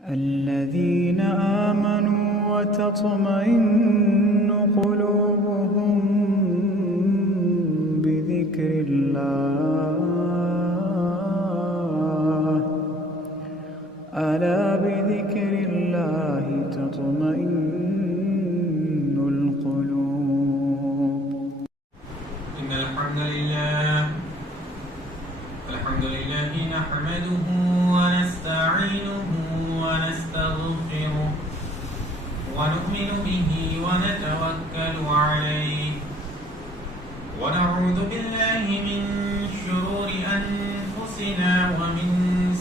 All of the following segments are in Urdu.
الذين آمنوا وتطمئن قلوبهم بذكر الله ألا بذكر الله تطمئن القلوب. إن الحمد لله نحمده ونستعينه ونستغفره ونؤمن به ونتوكل عليه ونعوذ بالله من شرور أنفسنا ومن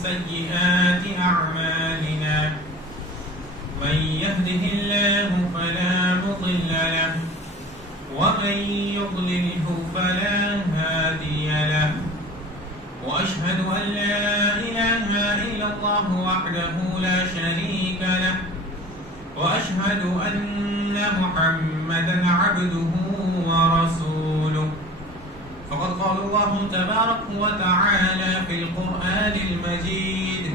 سيئات أعمالنا من يهده الله فلا مضل له ومن يضلله فلا هادي له وأشهد أن لا إله إلا الله وحده لا شريك له وأشهد أن محمدا عبده ورسوله. فقد قال الله تبارك وتعالى في القرآن المجيد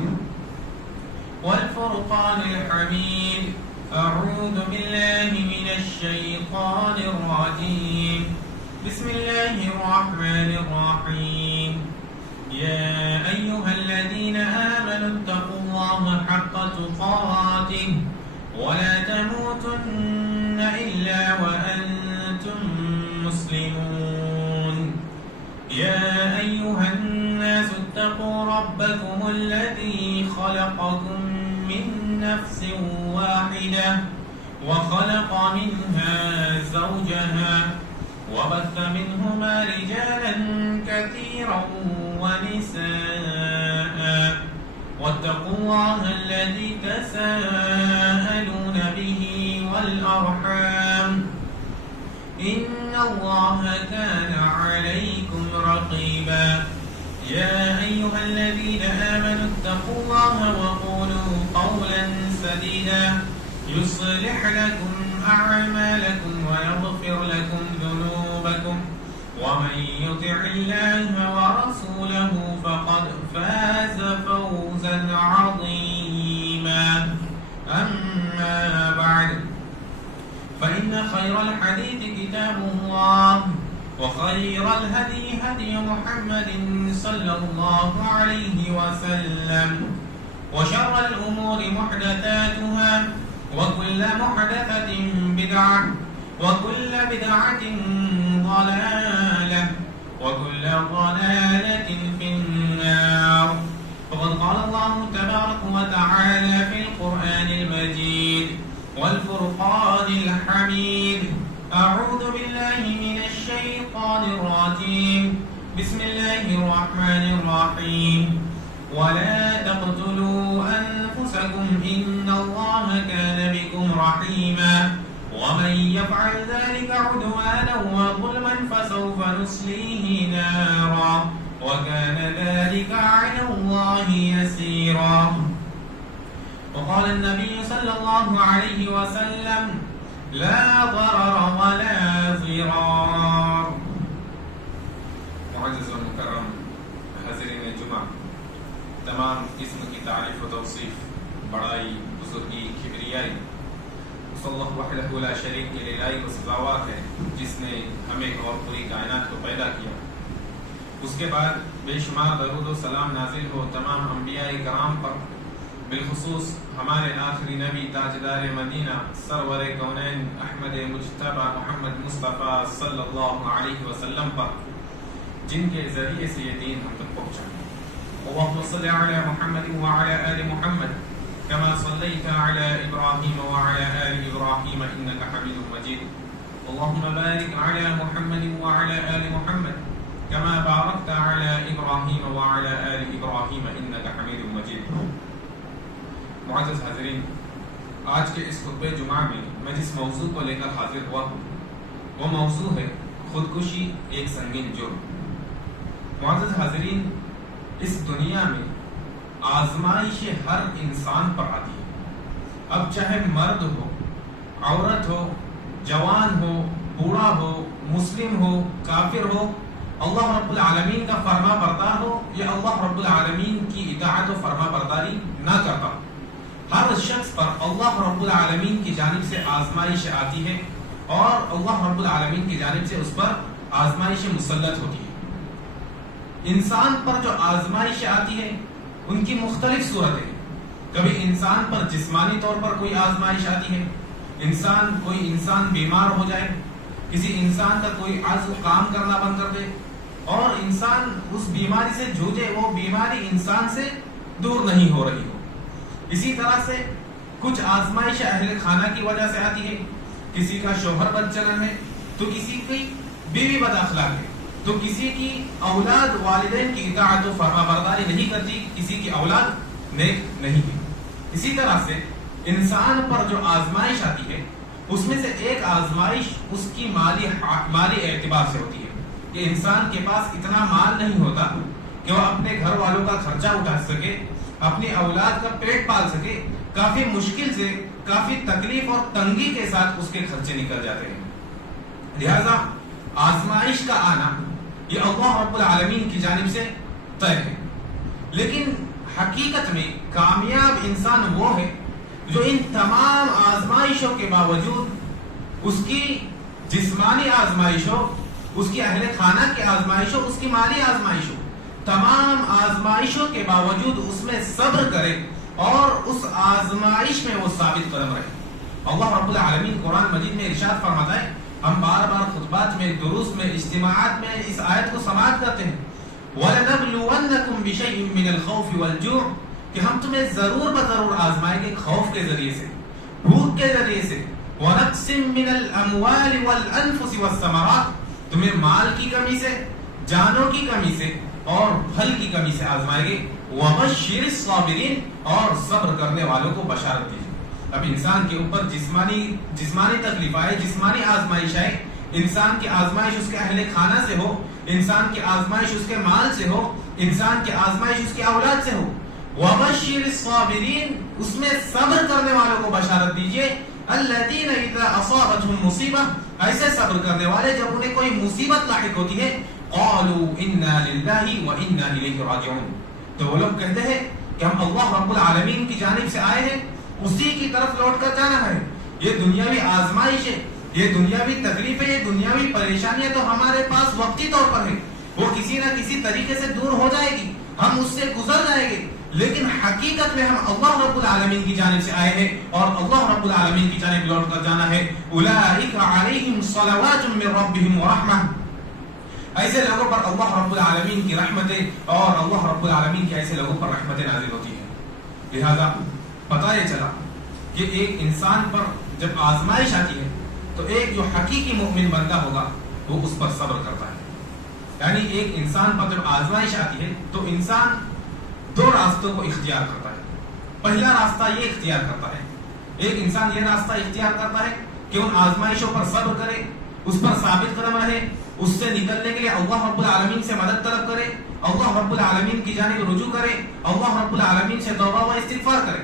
والفرقان الحميد: أعوذ بالله من الشيطان الرجيم. بسم الله الرحمن الرحيم. يا أيها الذين آمنوا اتقوا الله حق تقاته ولا تموتن إلا وأنتم مسلمون. يا أيها الناس اتقوا ربكم الذي خلقكم من نفس واحدة وخلق منها زوجها وبث منهما رجالا كثيرا ونساء واتقوا الله الذي تساءلون به والأرحام إن الله كان عليكم رقيبا. يا أيها الذين آمنوا اتقوا الله وقولوا قولا سديدا يصلح لكم أعمالكم ويغفر لكم ذنوبكم ومن يطع الله ورسوله فقد فاز فوزا عظيما. أما بعد فإن خير الحديث كتاب الله وخير الهدي هدي محمد صلى الله عليه وسلم وشر الأمور محدثاتها وكل محدثة بدعة وكل بدعة ضلالة وكل ضلالة في النار. فقد قال الله تبارك وتعالى في القرآن المجيد والفرقان الحميد: أعوذ بالله من الشيطان الرجيم. بسم الله الرحمن الرحيم. ولا تقتلوا أنفسكم إن الله كان بكم رحيما ومن يفعل ذلك عدوانا وظلما فسوف نصليه نارا وكان ذلك على الله يسيرا. وقال النبي صلى الله عليه وسلم: لا ضرر ولا ضرار. معزز المكرم حاضرین جمعہ، تمام قسم کی تعریف و توصیف، بڑائی، بزرگی، کبریائی اس اللہ وحدہ لا شریک کے للائی کو سزاوار ہے جس نے ہمیں اور پوری کائنات کو پیدا کیا. اس کے بعد بے شمار درود و سلام نازل ہو تمام انبیاء کرام پر، بالخصوص ہمارے آخری نبی تاجدار مدینہ سرور کونین احمد مجتبی محمد مصطفیٰ صلی اللہ علیہ وسلم پر، جن کے ذریعے سے یہ دین ہم تک پہنچا. اللهم صل على محمد وعلى آل محمد كما صليت على إبراهيم وعلى آل إبراهيم إنك حميد مجيد. اللهم بارك على محمد وعلى آل محمد كما باركت على إبراهيم وعلى آل إبراهيم إنك حميد مجيد. معزز حاضرین، آج کے اس خطبہ جمعہ میں میں جس موضوع کو لے کر حاضر ہوا ہوں وہ موضوع ہے خودکشی ایک سنگین جرم. معزز حاضرین، اس دنیا میں آزمائش ہر انسان پر آتی ہے. اب چاہے مرد ہو، عورت ہو، جوان ہو، بوڑھا ہو، مسلم ہو، کافر ہو، اللہ رب العالمین کا فرما بردار ہو یا اللہ رب العالمین کی اطاعت و فرما برداری نہ کرتا، ہر شخص پر اللہ رب العالمین کی جانب سے آزمائش آتی ہے اور اللہ رب العالمین کی جانب سے اس پر آزمائش مسلط ہوتی ہے. انسان پر جو آزمائش آتی ہے ان کی مختلف صورتیں. کبھی انسان پر جسمانی طور پر کوئی آزمائش آتی ہے, کوئی انسان بیمار ہو جائے, کسی انسان کا کوئی عضو کام کرنا بند کر دے اور انسان اس بیماری سے جوجھے, وہ بیماری انسان سے دور نہیں ہو رہی ہو. اسی طرح سے کچھ آزمائش اہل خانہ کی وجہ سے آتی ہے. کسی کا شوہر بد چلن ہے تو کسی کی بیوی بد اخلاق ہے, تو کسی کی اولاد والدین کی اطاعت و فرما برداری نہیں کرتی, کسی کی اولاد نیک نہیں ہے. اسی طرح سے انسان پر جو آزمائش آتی ہے اس میں سے ایک آزمائش اس کی مالی اعتبار سے ہوتی ہے کہ انسان کے پاس اتنا مال نہیں ہوتا کہ وہ اپنے گھر والوں کا خرچہ اٹھا سکے, اپنی اولاد کا پیٹ پال سکے. کافی مشکل سے, کافی تکلیف اور تنگی کے ساتھ اس کے خرچے نکل جاتے ہیں. لہذا آزمائش کا آنا یہ اللہ رب العالمین کی جانب سے طے ہے. لیکن حقیقت میں کامیاب انسان وہ ہے جو ان تمام آزمائشوں کے باوجود, اس کی جسمانی آزمائش ہو, اس کی اہل خانہ کی آزمائش ہو, اس کی مالی آزمائش ہو, تمام آزمائشوں کے باوجود اس میں صبر کرے اور اس آزمائش میں وہ ثابت قدم رہے. اللہ رب العالمین قرآن مجید میں ارشاد فرماتا ہے, ہم بار بار خطبات میں, دروس میں, اجتماعات میں اس آیت کو سماعت کرتے ہیں, وَلَنَبْلُوَنَّكُمْ بِشَيْءٍ مِّنَ الْخَوْفِ وَالْجُوعِ, کہ ہم تمہیں ضرور بضرور آزمائیں گے خوف کے ذریعے سے, بھوک کے ذریعے سے, وَنَقْصٍ مِّنَ الْأَمْوَالِ وَالْأَنفُسِ وَالثَّمَرَاتِ, تمہیں مال کی کمی سے, جانوں کی کمی سے اور پھل کی کمی سے آزمائیں گے. وَبَشِّرِ الصَّابِرِينَ, اور صبر کرنے والوں کو بشارت دیجیے. اب انسان کے اوپر جسمانی تکلیف آئے, جسمانی آزمائش آئے, انسان کی آزمائش اس کے اہل خانہ سے ہو, انسان کی آزمائش اس کے مال سے ہو, انسان کی آزمائش اس کی اولاد سے ہو. وَبَشِّرِ الصَّابِرِينَ, اس میں صبر کرنے والوں کو بشارت دیجیے. الَّذِينَ إِذَا أَصَابَتْهُمْ مُصِيبَةٌ, ایسے صبر کرنے والے جب انہیں کوئی مصیبت لاحق ہوتی ہے, قَالُوا إِنَّا لِلَّهِ وَإِنَّا إِلَيْهِ رَاجِعُونَ, تو وہ لوگ کہتے ہیں کہ ہم اللہ رب العالمین کی جانب سے آئے ہیں, اسی کی طرف لوٹ کر جانا ہے. یہ دنیاوی آزمائش ہے, یہ دنیاوی تکلیف ہے, یہ دنیاوی پریشانیاں تو ہمارے پاس وقتی طور پر ہے, وہ کسی نہ کسی طریقے سے دور ہو جائے گی, ہم اس سے گزر جائیں گے. لیکن حقیقت میں ہم اللہ رب العالمین کی جانب سے آئے ہیں اور اللہ رب العالمین کی جانب لوٹ کر جانا ہے. اولئک علیہم صلوات من ربہم ورحمہ, ایسے لوگوں پر اللہ رب العالمین کی رحمتیں اور اللہ رب العالمین کی ایسے لوگوں پر رحمتیں نازل ہوتی ہیں. لہذا پتہ یہ چلا کہ ایک انسان پر جب آزمائش آتی ہے تو ایک جو حقیقی مومن بندہ ہوگا وہ اس پر صبر کرتا ہے. یعنی ایک انسان پر جب آزمائش آتی ہے تو انسان دو راستوں کو اختیار کرتا ہے. پہلا راستہ یہ اختیار کرتا ہے, ایک انسان یہ راستہ اختیار کرتا ہے کہ ان آزمائشوں پر صبر کرے, اس پر ثابت قدم رہے, اس سے نکلنے کے لیے اللہ رب العالمین سے مدد طلب کرے, اللہ رب العالمین کی جانب رجوع کرے, اللہ رب العالمین سے توبہ و استغفار کرے.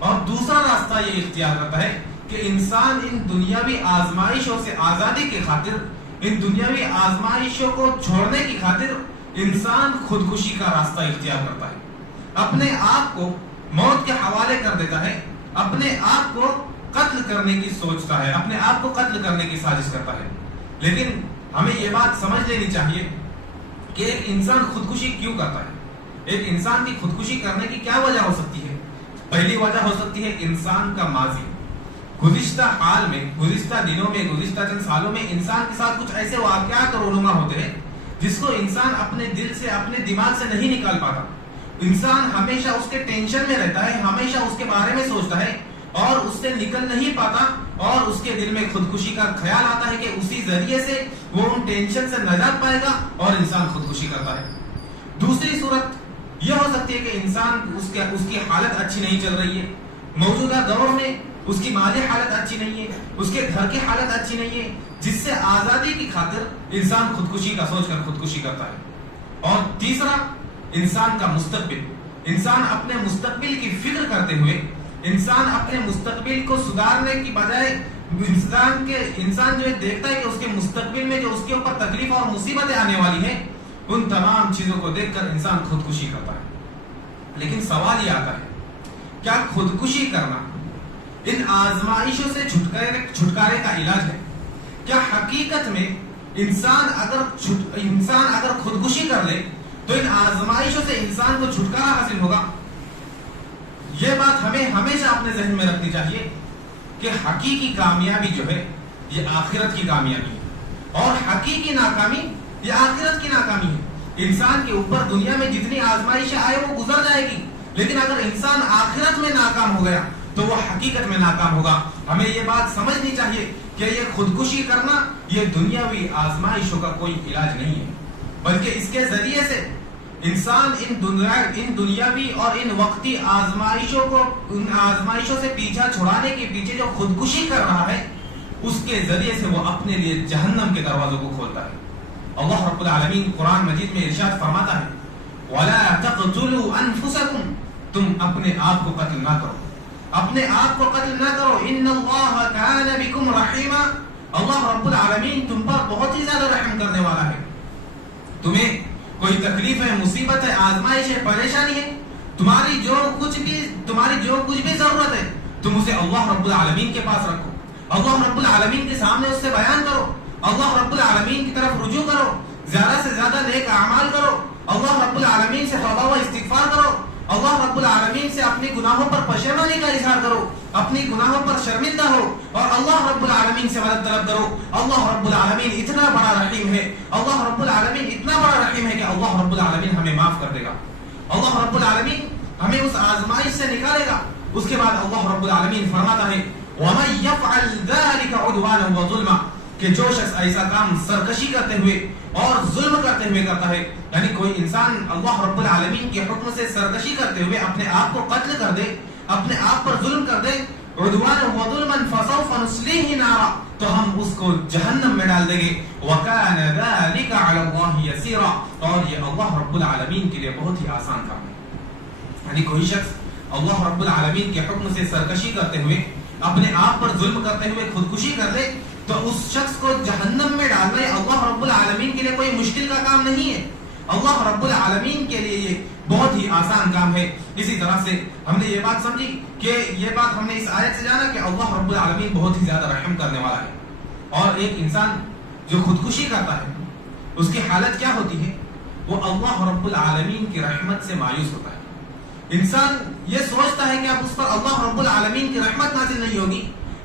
اور دوسرا راستہ یہ اختیار کرتا ہے کہ انسان ان دنیاوی آزمائشوں سے آزادی کی خاطر, ان دنیاوی آزمائشوں کو چھوڑنے کی خاطر انسان خودکشی کا راستہ اختیار کرتا ہے, اپنے آپ کو موت کے حوالے کر دیتا ہے, اپنے آپ کو قتل کرنے کی سوچتا ہے, اپنے آپ کو قتل کرنے کی سازش کرتا ہے. لیکن ہمیں یہ بات سمجھ لینی چاہیے کہ ایک انسان خودکشی کیوں کرتا ہے, ایک انسان کی خودکشی کرنے کی کیا وجہ ہو سکتی ہے. پہلی وجہ ہو سکتی ہے انسان کا ماضی. گزشتہ حال میں, گزشتہ دنوں میں, گزشتہ چند سالوں میں انسان کے ساتھ کچھ ایسے واقعات اور رونما ہوتے ہیں جس کو انسان اپنے دل سے, اپنے دماغ سے نہیں نکال پاتا. انسان ہمیشہ اس کے ٹینشن میں رہتا ہے, ہمیشہ اس کے بارے میں سوچتا ہے اور اس سے نکل نہیں پاتا, اور اس کے دل میں خودکشی کا خیال آتا ہے کہ اسی ذریعے سے وہ ان ٹینشن سے نجات پائے گا اور انسان خودکشی کرتا ہے. دوسری صورت یہ ہو سکتی ہے کہ انسان اس کی حالت اچھی نہیں چل رہی ہے, موجودہ دور میں اس کی مالی حالت اچھی نہیں ہے, اس کے گھر کی حالت اچھی نہیں ہے, جس سے آزادی کی خاطر انسان خودکشی کا سوچ کر خودکشی کرتا ہے. اور تیسرا انسان کا مستقبل, انسان اپنے مستقبل کی فکر کرتے ہوئے, انسان اپنے مستقبل کو سدھارنے کی بجائے انسان جو دیکھتا ہے کہ اس کے مستقبل میں جو اس کے اوپر تکلیف اور مصیبتیں آنے والی ہیں, ان تمام چیزوں کو دیکھ کر انسان خودکشی کرتا ہے. لیکن سوال یہ آتا ہے کیا خودکشی کرنا ان آزمائشوں سے چھٹکارے کا علاج ہے؟ کیا حقیقت میں انسان اگر خودکشی کر لے تو ان آزمائشوں سے انسان کو چھٹکارا حاصل ہوگا؟ یہ بات ہمیں ہمیشہ اپنے ذہن میں رکھنی چاہیے کہ حقیقی کامیابی جو ہے یہ آخرت کی کامیابی ہے، اور حقیقی ناکامی یہ آخرت کی ناکامی ہے۔ انسان کے اوپر دنیا میں جتنی آزمائشیں آئے وہ گزر جائے گی، لیکن اگر انسان آخرت میں ناکام ہو گیا تو وہ حقیقت میں ناکام ہوگا۔ ہمیں یہ بات سمجھنی چاہیے کہ یہ خودکشی کرنا یہ دنیاوی آزمائشوں کا کوئی علاج نہیں ہے، بلکہ اس کے ذریعے سے انسان ان دنیاوی اور ان وقتی آزمائشوں سے پیچھا چھڑانے کے پیچھے جو خودکشی کر رہا ہے اس کے ذریعے سے وہ اپنے لیے جہنم کے دروازوں کو کھولتا ہے۔ اللہ رب العالمین قرآن مجید میں ارشاد فرماتا ہے وَلَا تَقْتُلُوا أَنفُسَكُمْ، تم اپنے آپ کو قتل نہ کرو، اپنے آپ کو قتل نہ کرو، إِنَّ اللَّهَ كَانَ بِكُمْ رَحِيمًا، اللہ رب العالمین تم پر بہت ہی زیادہ رحم کرنے والا ہے۔ تمہیں کوئی تکلیف ہے، مصیبت ہے، آزمائش ہے، پریشانی ہے، تمہاری جو کچھ بھی ضرورت ہے تم اسے اللہ رب العالمین کے پاس رکھو، اللہ رب العالمین کے سامنے اس سے بیان کرو، اللہ رب العالمین کی طرف رجوع کرو، زیادہ سے زیادہ نیک اعمال کرو، اللہ رب العالمین سے توبہ و استغفار کرو، اللہ رب العالمین سے اپنی گناہوں پر پشیمانی کا اظہار کرو، اپنی گناہوں پر شرمندہ ہو اور اللہ رب العالمین سے مدد طلب کرو۔ اللہ رب العالمین اتنا بڑا رحیم ہے، اللہ رب العالمین اتنا بڑا رحیم ہے کہ اللہ رب العالمین ہمیں معاف کر دے گا، اللہ رب العالمین ہمیں اس آزمائش سے نکالے گا۔ اس کے بعد اللہ رب العالمین فرماتا ہے وَمَن يَفْعَلْ ذَلِكَ عُدْوَانًا وَظُلْمًا، کہ جو شخص ایسا کام سرکشی کرتے ہوئے اور ظلم کرتے ہوئے کرتا ہے، یعنی کوئی انسان اللہ رب العالمین کے حکم سے سرکشی کرتے ہوئے اپنے آپ کو قتل کر دے، اپنے آپ پر ظلم کر دے، عدوانًا وظلمًا فسوف نصلیہ نارا، تو ہم اس کو جہنم میں ڈال دیں گے، وَكَانَ ذَلِكَ عَلَى اللَّهِ يَسِيرًا، اور یہ اللہ رب العالمین کے لیے بہت ہی آسان کام ہے۔ یعنی کوئی شخص اللہ رب العالمین کے حکم سے سرکشی کرتے ہوئے اپنے آپ پر ظلم کرتے ہوئے خودکشی کر لے تو اس شخص کو جہنم میں ڈالنا اللہ رب العالمین کے لیے کوئی مشکل کا کام نہیں ہے، اللہ رب العالمین کے لیے یہ بہت ہی آسان کام ہے۔ اسی طرح سے ہم نے یہ بات سمجھی کہ یہ بات ہم نے اس آیت سے جانا کہ اللہ رب العالمین بہت ہی زیادہ رحم کرنے والا ہے، اور ایک انسان جو خودکشی کرتا ہے اس کی حالت کیا ہوتی ہے؟ وہ اللہ رب العالمین کی رحمت سے مایوس ہوتا ہے۔ انسان یہ سوچتا ہے کہ اب اس پر اللہ رب العالمین کی رحمت نازل نہیں ہوگی،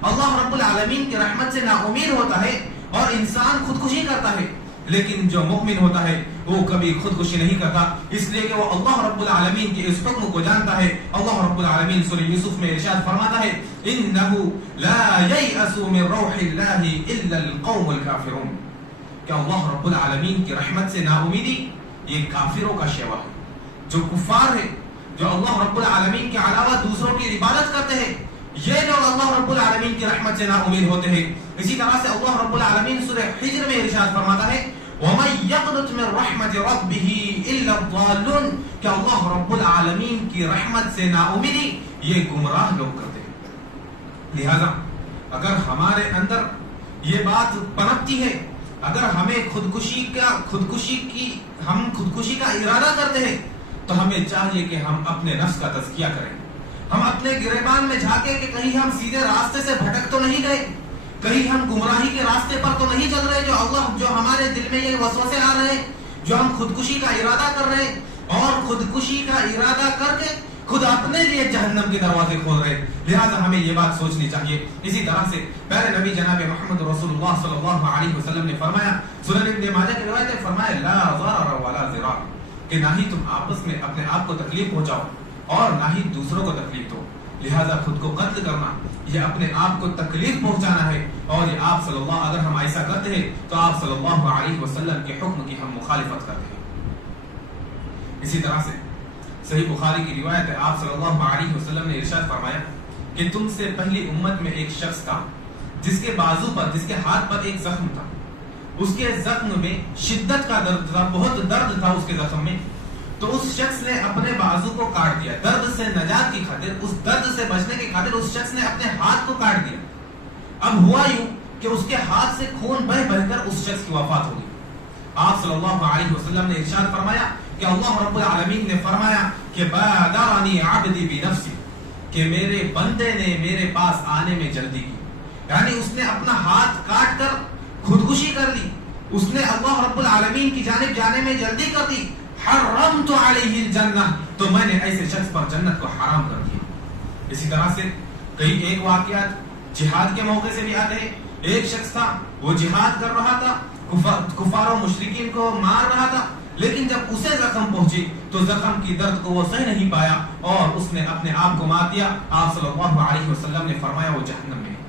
اللہ رب العالمین کی رحمت سے نا امید ہوتا ہے اور انسان خودکشی کرتا ہے۔ لیکن جو مومن ہوتا ہے وہ کبھی خودکشی نہیں کرتا، اس لیے کہ وہ اللہ رب العالمین کے اس حکم کو جانتا ہے۔ اللہ رب العالمین سورہ یوسف میں ارشاد فرماتا ہے انه لا ييأس من روح الله الا القوم الكافرون، کہ اللہ رب العالمین کی رحمت سے نا امیدی یہ کافروں کا شیوا ہے، جو کفار ہے، جو اللہ رب العالمین کے علاوہ دوسروں کی عبادت کرتے ہیں، یہ لوگ اللہ رب العالمین کی رحمت سے نا امید ہوتے ہیں۔ اسی طرح سے اللہ رب العالمین سورہ حجر میں ارشاد فرماتا ہے وَمَن يَقْنُطْ مِن رَحْمَةِ رَبِّهِ إِلَّا الضَّالُّونَ، کہ اللہ رب العالمین کی رحمت سے نا امیدی یہ گمراہ لوگ کرتے ہیں۔ لہذا اگر ہمارے اندر یہ بات پنپتی ہے، اگر ہمیں خودکشی کا ارادہ کرتے ہیں تو ہمیں چاہیے کہ ہم اپنے نفس کا تزکیہ کریں، ہم اپنے گریبان میں جھانکیں کہ کہیں ہم سیدھے راستے سے بھٹک تو نہیں گئے، کہیں ہم گمراہی کے راستے پر تو نہیں چل رہے، جو ہمارے دل میں یہ وسوسے آ رہے ہیں، جو ہم خودکشی کا ارادہ کر رہے ہیں اور خودکشی کا ارادہ کر کے خود اپنے لیے جہنم کے دروازے کھول رہے ہیں۔ لہذا ہمیں یہ بات سوچنی چاہیے۔ اسی طرح سے پیارے نبی جناب محمد رسول اللہ صلی اللہ علیہ وسلم نے فرمایا، سنن ابن ماجہ کی روایت ہے، فرمایا لا ضرر ولا ضرار، کہ نہ ہی تم آپس میں اپنے آپ کو تکلیف پہنچاؤ اور نہ ہی دوسروں کو تکلیف دو۔ لہذا خود کو قتل کرنا یہ اپنے آپ کو تکلیف پہنچانا ہے، اور یہ آپ صلی اللہ، اگر ہم ایسا کرتے ہیں تو آپ صلی اللہ علیہ وسلم کے حکم کی ہم مخالفت کرتے ہیں۔ اسی طرح سے صحیح بخاری کی روایت ہے، آپ صلی اللہ علیہ وسلم نے ارشاد فرمایا کہ تم سے پہلی امت میں ایک شخص تھا جس کے بازو پر، جس کے ہاتھ پر ایک زخم تھا، اس کے زخم میں شدت کا درد تھا، بہت درد تھا اس کے زخم میں، تو اس شخص نے اپنے بازو کو کاٹ دیا، درد سے نجات کی خاطر، اس درد سے بچنے کی خاطر اس شخص نے اپنے ہاتھ کو کاٹ دیا۔ اب ہوا یوں کہ اس کے ہاتھ سے خون بہہ بہہ کر اس شخص کی وفات ہو گئی۔ آپ صلی اللہ علیہ وسلم نے ارشاد فرمایا کہ اللہ رب العالمین نے فرمایا کہ بادرنی عبدی بنفسی، کہ میرے بندے نے میرے پاس آنے میں جلدی کی، یعنی اس نے اپنا ہاتھ کاٹ کر خودکشی کر لی، اس نے اللہ رب العالمین کی جانب جانے میں جلدی کر دی، حرمت علیہ الجنہ، تو میں نے ایسے شخص پر جنت کو حرام کر دیا۔ اسی طرح سے کئی ایک واقعات جہاد کے موقع سے بھی آتے ہیں۔ ایک شخص تھا، وہ جہاد کر رہا تھا، کفار و مشرکین کو مار رہا تھا، لیکن جب اسے زخم پہنچی تو زخم کی درد کو وہ سہ نہیں پایا اور اس نے اپنے آپ کو مار دیا۔ آپ صلی اللہ علیہ وسلم نے فرمایا وہ جہنم میں ہے۔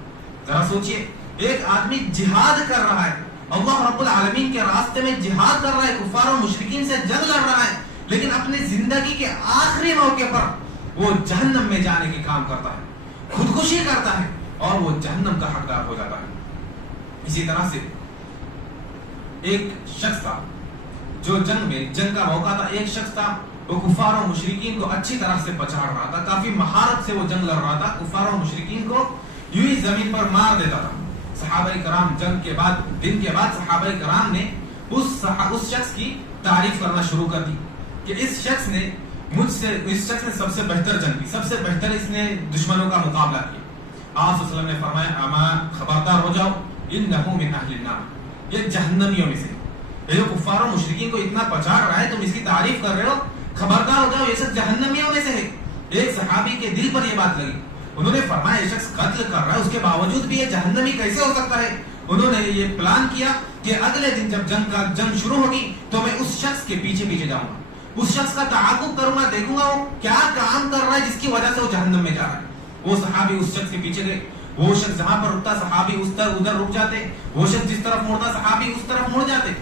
ذرا سوچئے، ایک آدمی جہاد کر رہا ہے، اللہ رب العالمین کے راستے میں جہاد کر رہا ہے، کفار و مشرکین سے جنگ لڑ رہا ہے، لیکن اپنی زندگی کے آخری موقع پر وہ جہنم میں جانے کے کام کرتا ہے، خودکشی کرتا ہے اور وہ جہنم کا حقدار ہو جاتا ہے۔ اسی طرح سے ایک شخص تھا جو جنگ کا موقع تھا، ایک شخص تھا وہ کفار و مشرکین کو اچھی طرح سے پچاڑ رہا تھا، کافی مہارت سے وہ جنگ لڑ رہا تھا، کفار و مشرکین کو یوں ہی زمین پر مار دیتا تھا۔ صحابہ کرام دن کے بعد صحابہ کرام نے اس شخص کی تعریف کرنا شروع کر دی کہ اس شخص نے سب سے بہتر جنگ کی، سب سے بہتر اس نے دشمنوں کا مقابلہ کیا۔ آپ صلی اللہ علیہ وسلم نے فرمایا اما خبردار ہو جاؤ، انہ من اہل النار، یہ جہنمیوں میں سے، یہ جو کفار و مشرکین کو اتنا پچاڑ رہا ہے، تم اس کی تعریف کر رہے ہو، خبردار ہو جاؤ، یہ سب جہنمیوں میں سے ہے۔ ایک صحابی کے دل پر یہ بات لگی، انہوں نے فرمایا یہ شخص قتل کر رہا ہے، اس کے باوجود بھی یہ جہنمی کیسے ہو سکتا ہے؟ انہوں نے یہ پلان کیا کہ اگلے دن جب جنگ شروع ہوگی تو میں اس شخص کے پیچھے جاؤں گا، اس شخص کا تعاقب کروں گا، دیکھوں گا وہ کیا کام کر رہا ہے جس کی وجہ سے وہ جہنم میں جا رہا ہے۔ وہ صحابی اس شخص کے پیچھے گئے، وہ شخص جہاں پر رکتا صحابی اس طرف ادھر رک جاتے، وہ شخص جس طرف مڑتا صحابی اس طرف مڑ جاتے،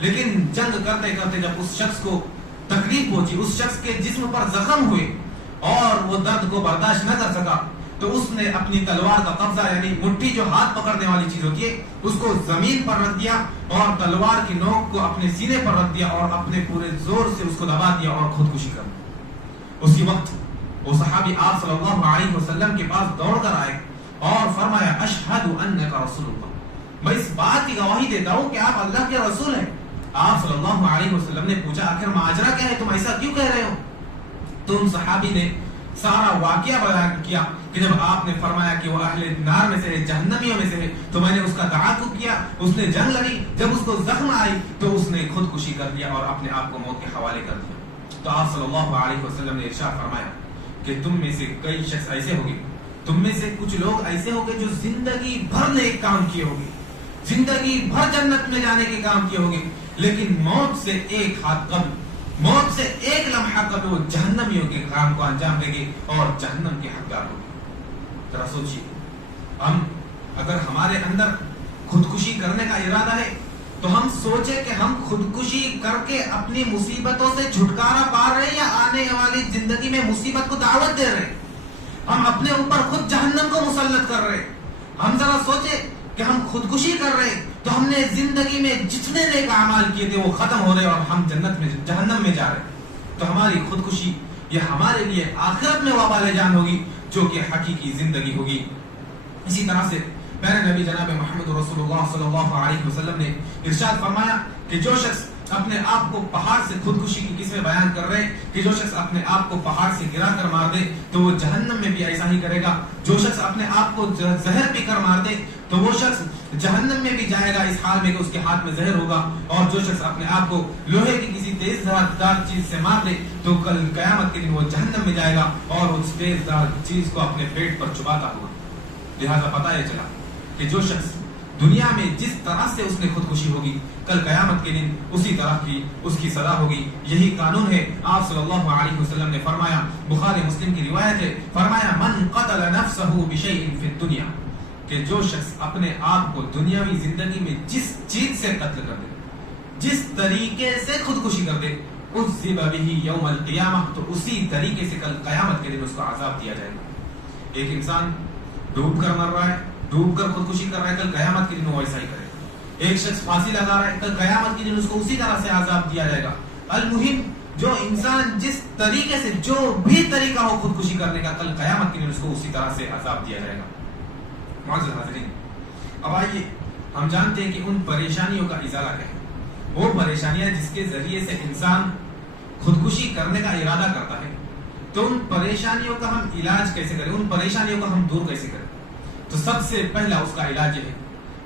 لیکن جنگ کرتے کرتے جب اس شخص کو تکلیف پہنچی، اس شخص کے جسم پر زخم ہوئے اور وہ درد کو برداشت نہ کر سکا، تو اس نے اپنی تلوار کا قبضہ، یعنی مٹھی جو ہاتھ پکڑنے والی چیز ہوتی ہے، اس کو زمین پر رکھ دیا اور تلوار کی نوک کو اپنے سینے پر رکھ دیا اور اپنے پورے زور سے اس کو دبا دیا اور خودکشی کر دی۔ اسی وقت وہ صحابی آپ صلی اللہ علیہ وسلم کے پاس دوڑ کر آئے اور فرمایا اشہد انک رسول اللہ، میں اس بات کی گواہی دیتا ہوں کہ آپ اللہ کے رسول ہیں۔ آپ صلی اللہ علیہ وسلم نے پوچھا آخر ماجرا کیا ہے، تم ایسا کیوں کہہ رہے ہو؟ تو ان صحابی نے سارا واقعہ بیان کیا کہ جب آپ نے فرمایا کہ وہ اہل نار میں سے ہے، جہنمیوں میں سے ہے، تو میں نے اس کا تعاقب کیا، اس نے جنگ لڑی، جب اس کو زخم آئی تو اس نے خودکشی کر دیا اور اپنے آپ کو موت کے حوالے کر دیا۔ تو آپ صلی اللہ علیہ وسلم نے ارشاد فرمایا کہ تم میں سے کئی شخص ایسے ہوں گے، تم میں سے کچھ لوگ ایسے ہوں گے جو زندگی بھر نیک کام کیے ہوں گے، زندگی بھر جنت میں جانے کے کام کیے ہوں گے، لیکن موت سے ایک ہاتھ قبل، موت سے ایک لمحہ قبل وہ جہنمیوں کے کام کو انجام دیں گے اور جہنم کے حقدار ہوں گے۔ ذرا سوچیے، ہم اگر ہمارے اندر خودکشی کرنے کا ارادہ ہے تو ہم سوچیں کہ ہم خودکشی کر کے اپنی مصیبتوں سے چھٹکارا پا رہے ہیں یا آنے والی زندگی میں مصیبت کو دعوت دے رہے ہیں، ہم اپنے اوپر خود جہنم کو مسلط کر رہے ہیں۔ ہم ذرا سوچیں کہ ہم خودکشی کر رہے ہیں تو ہم نے زندگی میں جتنے نیک اعمال کیے تھے وہ ختم ہو رہے اور ہم جہنم میں جا رہے، تو ہماری خودکشی یہ ہمارے لیے آخرت میں وبال جان ہوگی جو کہ حقیقی زندگی ہوگی۔ اسی طرح سے پیارے نبی جناب محمد رسول اللہ صلی اللہ علیہ وسلم نے ارشاد فرمایا کہ جو شخص اپنے آپ کو پہاڑ سے، خودکشی کی قسمیں بیان کر رہے کہ جو شخص اپنے آپ کو پہاڑ سے گرا کر مار دے تو وہ جہنم میں بھی ایسا ہی کرے گا، جو شخص اپنے آپ کو زہر پی کر مار دے تو وہ شخص جہنم میں بھی جائے گا اس حال میں کہ اس کے ہاتھ میں زہر ہوگا، اور جو شخص اپنے آپ کو لوہے کی کسی تیز دار چیز سے مار دے تو کل قیامت کے دن وہ جہنم میں جائے گا اور اس تیز دار چیز کو اپنے پیٹ پر چباتا ہوگا۔ لہذا پتہ یہ چلا کہ جو شخص دنیا میں جس طرح سے اس نے خودکشی ہوگی کل قیامت کے دن اسی طرح کی اس کی سزا ہوگی۔ یہی قانون ہے۔ آپ صلی اللہ علیہ وسلم نے فرمایا، بخاری مسلم کی روایت ہے، فرمایا من قتل نفسه بشیء فی الدنیا، کہ جو شخص اپنے آپ کو دنیاوی زندگی میں جس چیز سے قتل کر دے، جس طریقے سے خودکشی کر دے، عذب به یوم القیامہ، تو اسی طریقے سے کل قیامت کے دن اس کو عذاب دیا جائے گا۔ ایک انسان ڈوب کر مر رہا ہے، ڈوب کر خودکشی کر رہا ہے، کل قیامت کے دن وہ ایسا ہی کرے گا۔ ایک شخص پھانسی لگا رہا ہے، کل قیامت کے دن اس کو اسی طرح سے عذاب دیا جائے گا۔ المہم جو انسان جس طریقے سے، جو بھی طریقہ ہو خودکشی کرنے کا، کل قیامت کے دن اس کو اسی طرح سے عذاب دیا جائے گا۔ معزز حاضرین، اب آئیے ہم جانتے ہیں کہ ان پریشانیوں کا ازالہ کیا ہے، وہ پریشانیاں جس کے ذریعے سے انسان خودکشی کرنے کا ارادہ کرتا ہے۔ تو ان پریشانیوں کا ہم علاج کیسے کریں، ان پریشانیوں کا ہم دور کیسے کریں؟ تو سب سے پہلا اس کا علاج یہ ہے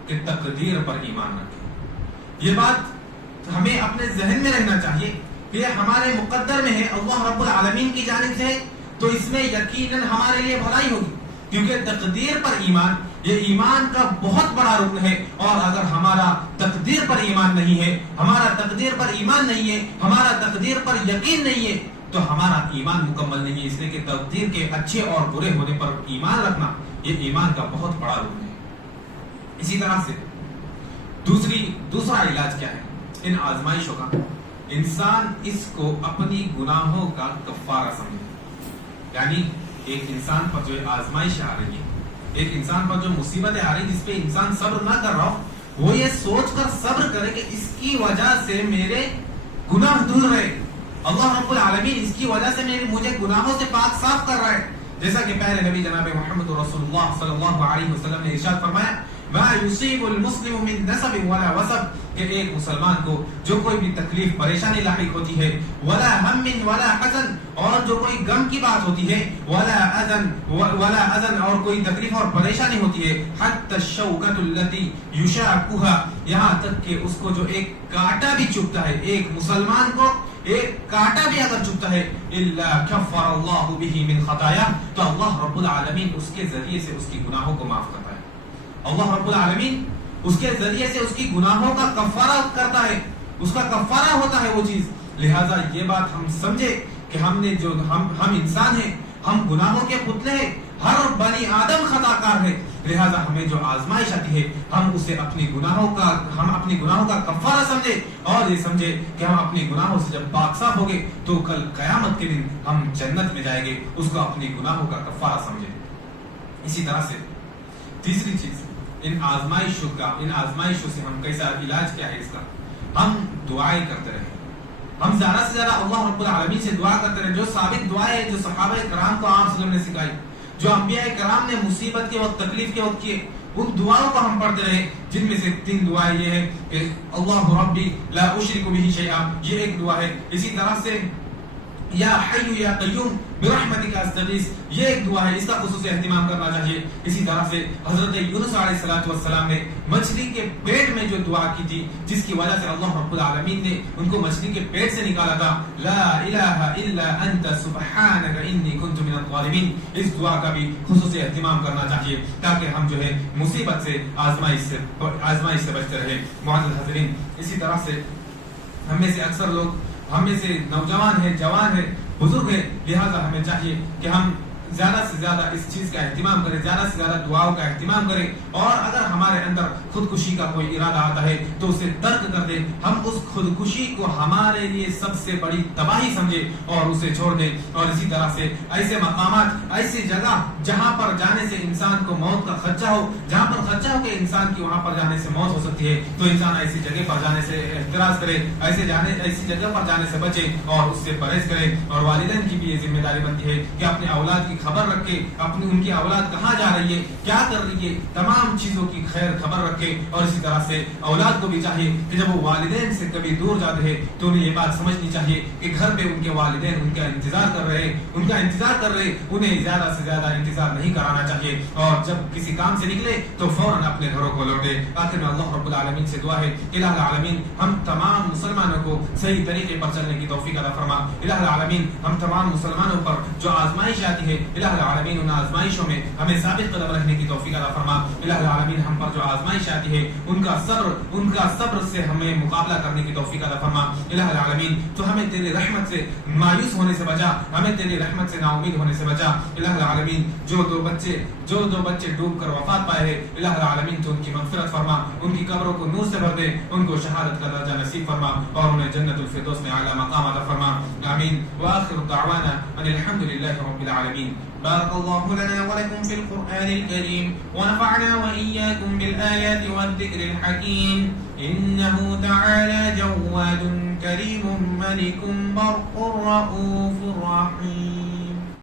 کہ تقدیر پر ایمان رکھیں۔ یہ بات ہمیں اپنے ذہن میں رہنا چاہیے کہ یہ ہمارے مقدر میں ہے، اللہ رب العالمین کی جانب سے، تو اس میں یقیناً ہمارے لیے بھلائی ہوگی، کیونکہ تقدیر پر ایمان یہ ایمان کا بہت بڑا رکن ہے۔ اور اگر ہمارا تقدیر پر ایمان نہیں ہے، ہمارا تقدیر پر ایمان نہیں ہے، ہمارا تقدیر پر یقین نہیں ہے، تو ہمارا ایمان مکمل نہیں ہے۔ اس لیے کہ تقدیر کے اچھے اور برے ہونے پر ایمان رکھنا یہ ایمان کا بہت بڑا رکن ہے۔ اسی طرح سے دوسرا علاج کیا ہے ان آزمائشوں کا؟ انسان اس کو اپنی گناہوں کا کفارہ سمجھے، یعنی ایک انسان پر جو آزمائش آ رہی ہے، ایک انسان پر جو مصیبتیں آ رہی ہیں جس پہ انسان صبر نہ کر رہا ہو، وہ یہ سوچ کر صبر کرے کہ اس کی وجہ سے میرے گناہ دور رہے، اللہ رب العالمین اس کی وجہ سے مجھے گناہوں سے پاک صاف کر رہا ہے۔ جیسا کہ پیارے نبی جناب محمد رسول اللہ صلی اللہ علیہ وسلم نے ارشاد فرمایا، ما یصیب المسلم من نصب ولا وصب، کہ ایک مسلمان کو جو کوئی بھی تکلیف پریشانی لاحق ہوتی ہے، ولا ہم ولا حزن، اور جو کوئی غم کی بات ہوتی ہے، ولا اذن اور کوئی تکلیف اور پریشانی ہوتی ہے، حتی الشوکۃ التي یشاقها، یہاں تک کہ اس کو جو ایک کانٹا بھی چبھتا ہے، ایک مسلمان کو ایک کانٹا بھی اگر چبھتا ہے، الا کفر اللہ به من خطایا، تو اللہ رب العالمین اس کے ذریعے سے اس کی گناہوں کو معاف کرتا ہے۔ اللہ رب العالمین اس کے ذریعے سے اس کی گناہوں کا کفارہ کرتا ہے، اس کا کفارہ ہوتا ہے وہ چیز۔ لہذا یہ بات ہم سمجھے کہ ہم انسان ہیں، ہم گناہوں کے پتلے ہیں، ہر بنی آدم خطا کار ہے، لہذا ہمیں جو آزمائش آتی ہے ہم اسے اپنی گناہوں کا کفارہ سمجھے، اور یہ سمجھے کہ ہم اپنی گناہوں سے جب پاک صاف ہو گے تو کل قیامت کے دن ہم جنت میں جائیں گے، اس کو اپنی گناہوں کا کفارہ سمجھے۔ اسی طرح سے تیسری چیز، ان آزمائشوں سے ہم کیسا علاج کیا ہے اس کا؟ ہم دعائیں کرتے رہیں، ہم زیادہ سے زیادہ اللہ رب العالمین سے دعا کرتے رہیں، جو ثابت دعائیں جو صحابہ کرام کو آپ صلی اللہ علیہ وسلم نے سکھائی، جو انبیاء کرام نے مصیبت کے وقت تکلیف کے وقت کیے، ان دعاؤں کو ہم پڑھتے رہے، جن میں سے 3 دعائیں یہ ہے کہ اللہ ربی لا اشرک به شیئا، یہ ایک دعا ہے۔ اسی طرح سے یا حی یا قیوم برحمتک استغیث، یہ ایک دعا ہے، اس کا خصوصی اہتمام کرنا چاہیے۔ اسی طرح سے حضرت یونس علیہ السلام نے مچھلی کے پیٹ میں جو دعا کی تھی، جس کی وجہ سے اللہ رب العالمین نے ان کو مچھلی کے پیٹ سے نکالا تھا، لا الہ الا انت سبحانک انی کنت من الظالمین، اس دعا کا بھی خصوصی اہتمام کرنا چاہیے تاکہ ہم جو ہے مصیبت سے آزمائش سے بچتے رہے۔ معزز حاضرین، اسی طرح سے ہم میں سے اکثر لوگ، ہم میں سے نوجوان ہیں، جوان ہیں، بزرگ ہیں، لہذا ہمیں چاہیے کہ ہم زیادہ سے زیادہ اس چیز کا اہتمام کریں، زیادہ سے زیادہ دعاؤں کا اہتمام کریں، اور اگر ہمارے اندر خودکشی کا کوئی ارادہ آتا ہے تو اسے ترک کر دیں، ہم اس خودکشی کو ہمارے لیے سب سے بڑی تباہی سمجھیں اور اسے چھوڑ دیں۔ اور اسی طرح سے ایسے مقامات، ایسی جگہ جہاں پر جانے سے انسان کو موت کا خدشہ ہو، جہاں پر خدشہ ہو کہ انسان کی وہاں پر جانے سے موت ہو سکتی ہے، تو انسان ایسی جگہ پر جانے سے احتراز کرے، ایسی جگہ پر جانے سے بچے اور اس سے پرہیز کرے۔ اور والدین کی بھی یہ ذمہ داری بنتی ہے کہ اپنے اولاد کی خبر رکھے، ان کی اولاد کہاں جا رہی ہے، کیا کر رہی ہے، تمام چیزوں کی خیر خبر رکھے۔ اور اسی طرح سے اولاد کو بھی چاہیے کہ جب وہ والدین سے کبھی دور جاتے ہیں تو انہیں یہ بات سمجھنی چاہیے کہ گھر پہ ان کے والدین ان کا انتظار کر رہے، انہیں زیادہ سے زیادہ انتظار نہیں کرانا چاہیے، اور جب کسی کام سے نکلے تو فوراً اپنے گھروں کو لوٹے۔ آخر میں اللہ رب العالمین سے دعا ہے، الہ العالمین ہم تمام مسلمانوں کو صحیح طریقے پر چلنے کی توفیق عطا فرما۔ الہ العالمین ہم تمام مسلمانوں پر جو آزمائش آتی ہے، الہ العالمین ان آزمائشوں میں ہمیں ثابت قدم رہنے کی توفیق عطا فرما۔ الہ العالمین ہم پر جو آزمائش آتی ہے ان کا صبر سے ہمیں مقابلہ کرنے کی توفیق عطا فرما۔ الہ العالمین تو ہمیں تیری رحمت سے مایوس ہونے سے بچا، ہمیں تیری رحمت سے نا امید ہونے سے بچا۔ الہ العالمین جو دو بچے ڈوب کر وفات پائے ہیں، الہ العالمین تو ان کی مغفرت فرما، ان کی قبروں کو نور سے بھر دے، ان کو شہادت کا درجہ نصیب فرما، اور انہیں جنت الفردوس میں اعلی مقام عطا فرما۔ آمین۔ وآخر دعوانا ان الحمد للہ رب العالمین۔ بارك الله لنا ولكم في القرآن الكريم ونفعنا وإياكم بالآيات والذكر الحكيم إنه تعالى جواد كريم ملك بر رؤوف رحيم.